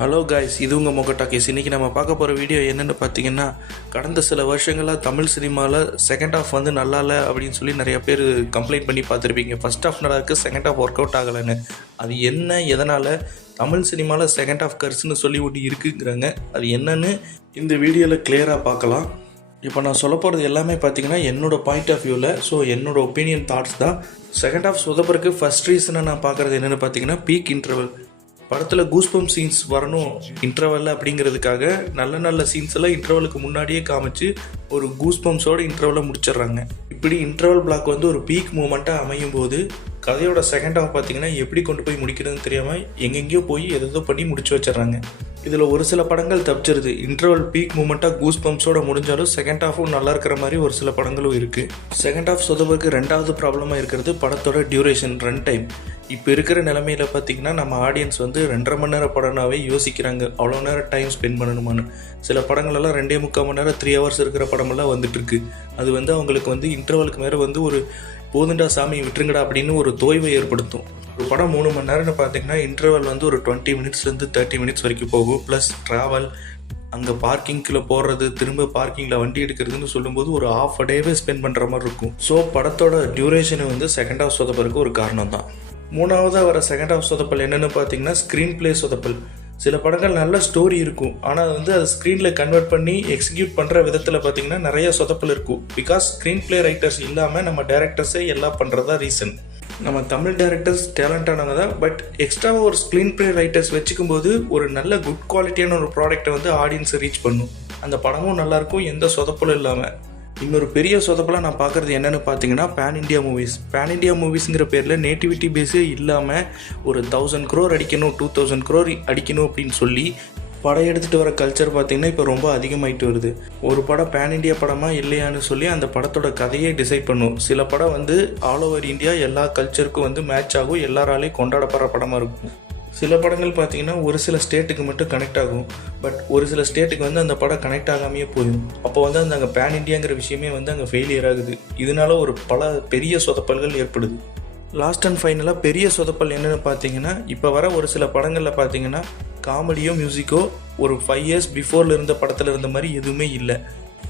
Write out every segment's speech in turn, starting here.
Hello guys, இது உங்கள் மொகட்டாக்கேஸ். இன்றைக்கி நம்ம பார்க்க போகிற வீடியோ என்னென்னு பார்த்தீங்கன்னா, கடந்த சில வருஷங்களாக தமிழ் சினிமாவில் செகண்ட் ஹாஃப் வந்து நல்லா இல்லை அப்படின்னு சொல்லி நிறைய பேர் கம்ப்ளைண்ட் பண்ணி பார்த்துருப்பீங்க. ஃபஸ்ட் ஹாஃப் நல்லா இருக்குது, செகண்ட் ஹாஃப் ஒர்க் அவுட் ஆகலைன்னு. அது என்ன, எதனால் தமிழ் சினிமாவில் செகண்ட் ஹாஃப் கர்ஸ்ன்னு சொல்லி ஒன்று இருக்குங்கிறாங்க. அது என்னன்னு இந்த வீடியோவில் கிளியராக பார்க்கலாம். இப்போ நான் சொல்ல போகிறது எல்லாமே பார்த்தீங்கன்னா என்னோடய பாயிண்ட் ஆஃப் வியூவில், ஸோ என்னோடய ஒப்பீனியன் தாட்ஸ் தான். செகண்ட் ஹாஃப் சொதப்பறதுக்கு ஃபஸ்ட் ரீசனை நான் பார்க்குறது என்னென்னு பார்த்தீங்கன்னா, பீக் இன்டர்வல். படத்தில் கூஸ்பம் சீன்ஸ் வரணும் இன்டர்வல் அப்படிங்கிறதுக்காக நல்ல நல்ல சீன்ஸ் எல்லாம் இன்டர்வலுக்கு முன்னாடியே காமிச்சு ஒரு கூஸ்பம்ஸோட இன்டர்வலை முடிச்சிடுறாங்க. இப்படி இன்டர்வல் பிளாக் வந்து ஒரு பீக் மூமெண்ட்டாக அமையும் போது கதையோட செகண்ட் ஹாஃப் பார்த்தீங்கன்னா எப்படி கொண்டு போய் முடிக்கிறதுன்னு தெரியாமல் எங்கெங்கேயோ போய் எதோ பண்ணி முடிச்சு வச்சிடறாங்க. இதில் ஒரு சில படங்கள் தப்பிச்சிருது. இன்டர்வல் பீக் மூமெண்ட்டாக கூஸ் பம்ப்ஸோட முடிஞ்சாலும் செகண்ட் ஹாஃபும் நல்லா இருக்கிற மாதிரி ஒரு சில படங்களும் இருக்குது. செகண்ட் ஹாஃப் சொதப்புக்கு ரெண்டாவது ப்ராப்ளமாக இருக்கிறது படத்தோட டியூரேஷன், ரன் டைம். இப்போ இருக்கிற நிலைமையில் பார்த்திங்கன்னா நம்ம ஆடியன்ஸ் வந்து 2.5 மணி நேரம் படம்னாவே யோசிக்கிறாங்க அவ்வளோ நேரம் டைம் ஸ்பெண்ட் பண்ணணுமான்னு. சில படங்களெல்லாம் 2.75 மணி நேரம் 3 ஹவர்ஸ் இருக்கிற படமெல்லாம் வந்துட்டுருக்கு. அது வந்து அவங்களுக்கு வந்து இன்டர்வலுக்கு மேலே வந்து ஒரு போதுண்டா சாமி விட்டுருங்கடா அப்படின்னு ஒரு தோய்வை ஏற்படுத்தும். ஒரு படம் 3 மணி நேரம்னு பார்த்தீங்கன்னா இன்டர்வல் வந்து ஒரு 20 மினிட்ஸ்லேருந்து 30 மினிட்ஸ் வரைக்கும் போகும். ப்ளஸ் ட்ராவல், அங்கே பார்க்கிங்கில் போடுறது, திரும்ப பார்க்கிங்கில் வண்டி எடுக்கிறதுன்னு சொல்லும்போது ஒரு ½ டேவே ஸ்பெண்ட் பண்ணுற மாதிரி இருக்கும். ஸோ படத்தோட டியூரேஷனை வந்து செகண்ட் ஹாஃப் சொதப்பறதுக்கு ஒரு காரணம் தான். மூணாவதாக வர செகண்ட் ஹாஃப் சொதப்பல் என்னென்னு பார்த்தீங்கன்னா ஸ்க்ரீன் பிளே சொதப்பல். சில படங்கள் நல்ல ஸ்டோரி இருக்கும், ஆனால் வந்து அது ஸ்க்ரீனில் கன்வெர்ட் பண்ணி எக்ஸிக்யூட் பண்ணுற விதத்தில் பார்த்தீங்கன்னா நிறைய சொதப்பல் இருக்கும். பிகாஸ் ஸ்க்ரீன் பிளே ரைட்டர்ஸ் இல்லாமல் நம்ம டேரக்டர்ஸே எல்லாம் பண்ணுறதா ரீசன். நம்ம தமிழ் டேரக்டர்ஸ் டேலண்டானவங்க தான், பட் எக்ஸ்ட்ராவாக ஒரு ஸ்க்ரீன் பிளே ரைட்டர்ஸ் வச்சுக்கும் போது ஒரு நல்ல குட் குவாலிட்டியான ஒரு ப்ராடக்ட்டை வந்து ஆடியன்ஸை ரீச் பண்ணும். அந்த படமும் நல்லாயிருக்கும், எந்த சொதப்பலும் இல்லாமல். இன்னொரு பெரிய சொதப்பலாக நான் பார்க்குறது என்னென்னு பார்த்தீங்கன்னா pan India movies. Pan India மூவிஸுங்கிற பேரில் நேட்டிவிட்டி பேஸே இல்லாமல் ஒரு 1000 crore அடிக்கணும், 2000 crore அடிக்கணும் அப்படின்னு சொல்லி படம் எடுத்துகிட்டு வர கல்ச்சர் பார்த்திங்கன்னா இப்போ ரொம்ப அதிகமாகிட்டு வருது. ஒரு படம் பேன் இண்டியா படமாக இல்லையான்னு சொல்லி அந்த படத்தோட கதையே டிசைட் பண்ணும். சில படம் வந்து ஆல் ஓவர் இந்தியா எல்லா கல்ச்சருக்கும் வந்து மேட்ச் ஆகும், எல்லாராலையும் கொண்டாடப்படுற படமாக இருக்கும். சில படங்கள் பார்த்தீங்கன்னா ஒரு சில ஸ்டேட்டுக்கு மட்டும் கனெக்ட் ஆகும், பட் ஒரு சில ஸ்டேட்டுக்கு வந்து அந்த படம் கனெக்ட் ஆகாமையே போயிடும். அப்போ வந்து அந்த அங்கே பேன் இண்டியாங்கிற விஷயமே வந்து அங்கே ஃபெயிலியர் ஆகுது. இதனால ஒரு பல பெரிய சொதப்பல்கள் ஏற்படுது. லாஸ்ட் அண்ட் ஃபைனலாக பெரிய சொதப்பல் என்னென்னு பார்த்தீங்கன்னா, இப்போ வர ஒரு சில படங்களில் பார்த்தீங்கன்னா காமெடியோ மியூசிக்கோ ஒரு 5 years பிஃபோரில் இருந்த படத்தில் இருந்த மாதிரி எதுவுமே இல்லை.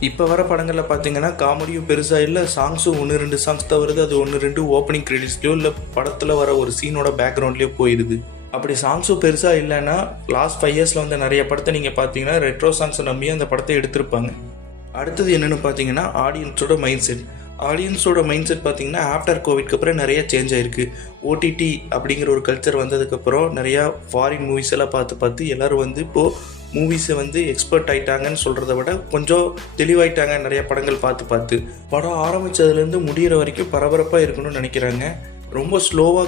இப்போ வர படங்களில் பார்த்தீங்கன்னா காமெடியும் பெருசாக இல்லை, சாங்ஸும் 1-2 சாங்ஸ் தான் வருது. அது 1-2 ஓப்பனிங் கிரெடிட்ஸ்லையோ இல்லை படத்தில் வர ஒரு சீனோட பேக்ரவுண்ட்லேயோ போயிடுது. அப்படி சாங்ஸும் பெருசாக இல்லைன்னா லாஸ்ட் 5 yearsல வந்து நிறைய படத்தை நீங்கள் பார்த்தீங்கன்னா ரெட்ரோ சாங்ஸை நம்பியே அந்த படத்தை எடுத்திருப்பாங்க. அடுத்தது என்னென்னு பார்த்தீங்கன்னா ஆடியன்ஸோட மைண்ட் செட். ஆடியன்ஸோட மைண்ட் செட் பார்த்தீங்கன்னா ஆஃப்டர் கோவிட்க்கு அப்புறம் நிறைய சேஞ்ச் ஆகிருக்கு. ஓடிடி அப்படிங்கிற ஒரு கல்ச்சர் வந்ததுக்கப்புறம் நிறையா ஃபாரின் மூவிஸ் எல்லாம் பார்த்து எல்லோரும் வந்து இப்போது மூவிஸை வந்து எக்ஸ்பர்ட் ஆகிட்டாங்கன்னு சொல்கிறத விட கொஞ்சம் தெளிவாயிட்டாங்க. நிறைய படங்கள் பார்த்து படம் ஆரம்பித்ததுலேருந்து முடிகிற வரைக்கும் பரபரப்பாக இருக்கணும்னு நினைக்கிறாங்க. ரொம்ப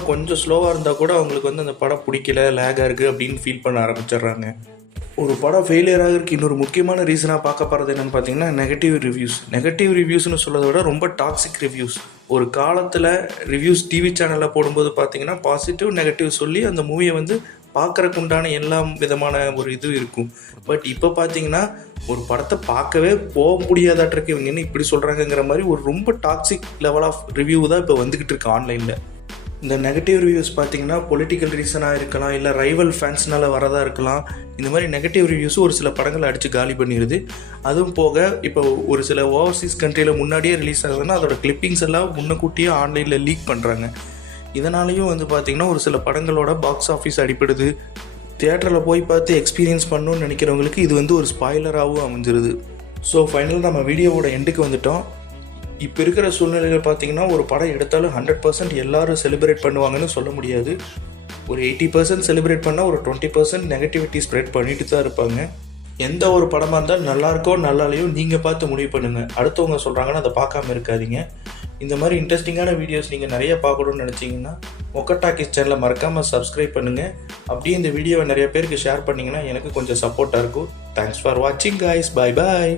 கொஞ்சம் ஸ்லோவாக இருந்தால் கூட அவங்களுக்கு வந்து அந்த படம் பிடிக்கல, லேகாக இருக்குது அப்படின்னு ஃபீல் பண்ண ஆரம்பிச்சிடுறாங்க. ஒரு படம் ஃபெயிலியர் ஆகிறதுக்கு இன்னொரு முக்கியமான ரீசனாக பார்க்க போகிறது என்னென்னு பார்த்தீங்கன்னா நெகட்டிவ் ரிவ்யூஸ். நெகட்டிவ் ரிவ்யூஸ்னு சொல்கிறத விட ரொம்ப டாக்ஸிக் ரிவ்யூஸ். ஒரு காலத்தில் ரிவ்யூஸ் டிவி சேனலில் போடும்போது பார்த்தீங்கன்னா பாசிட்டிவ் நெகட்டிவ் சொல்லி அந்த மூவியை வந்து பார்க்குறக்கு உண்டான எல்லா விதமான ஒரு இது இருக்கும். பட் இப்போ பார்த்தீங்கன்னா ஒரு படத்தை பார்க்கவே போக முடியாதாட்டிருக்கு இவங்க என்ன இப்படி சொல்கிறாங்கங்கிற மாதிரி ஒரு ரொம்ப டாக்ஸிக் லெவல் ஆஃப் ரிவ்யூ தான் இப்போ வந்துக்கிட்டு இருக்கு ஆன்லைனில். இந்த நெகட்டிவ் ரிவ்யூஸ் பார்த்தீங்கன்னா பொலிட்டிக்கல் ரீசனாக இருக்கலாம், இல்லை ரைவல் ஃபேன்ஸ்னால வரதாக இருக்கலாம். இந்த மாதிரி நெகட்டிவ் ரிவ்யூஸும் ஒரு சில படங்களை அடித்து காலி பண்ணிடுது. அதுவும் போக இப்போ ஒரு சில ஓவர்சீஸ் கண்ட்ரியில் முன்னாடியே ரிலீஸ் ஆகுதுன்னா அதோட கிளிப்பிங்ஸ் எல்லாம் முன்னக்கூட்டியே ஆன்லைனில் லீக் பண்ணுறாங்க. இதனாலையும் வந்து பார்த்திங்கன்னா ஒரு சில படங்களோட பாக்ஸ் ஆஃபீஸ் அடிப்படுது. தியேட்டரில் போய் பார்த்து எக்ஸ்பீரியன்ஸ் பண்ணணும்னு நினைக்கிறவங்களுக்கு இது வந்து ஒரு ஸ்பாய்லராகவும் அமைஞ்சிருது. ஸோ ஃபைனலாக நம்ம வீடியோவோட எண்டுக்கு வந்துட்டோம். இப்போ இருக்கிற சூழ்நிலையில் பார்த்தீங்கன்னா ஒரு படம் எடுத்தாலும் 100% எல்லோரும் செலிப்ரேட் பண்ணுவாங்கன்னு சொல்ல முடியாது. ஒரு 80% செலிப்ரேட் பண்ணால் ஒரு 20% நெகட்டிவிட்டி ஸ்ப்ரெட் பண்ணிட்டு தான் இருப்பாங்க. எந்த ஒரு படமாக இருந்தாலும் நல்லாயிருக்கோ நல்லாலையோ நீங்கள் பார்த்து முடிவு பண்ணுங்கள். அடுத்தவங்க சொல்கிறாங்கன்னா அதை பார்க்காம இருக்காதீங்க. இந்த மாதிரி இன்ட்ரெஸ்டிங்கான வீடியோஸ் நீங்கள் நிறைய பார்க்கணுன்னு நினச்சிங்கன்னா மொகட்டாக்கேஸ் சேனலை மறக்காமல் சப்ஸ்கிரைப் பண்ணுங்கள். அப்படியே இந்த வீடியோவை நிறைய பேருக்கு ஷேர் பண்ணிங்கன்னா எனக்கு கொஞ்சம் சப்போர்ட்டாக இருக்கும். தேங்க்ஸ் ஃபார் வாட்சிங் காய்ஸ். Bye bye.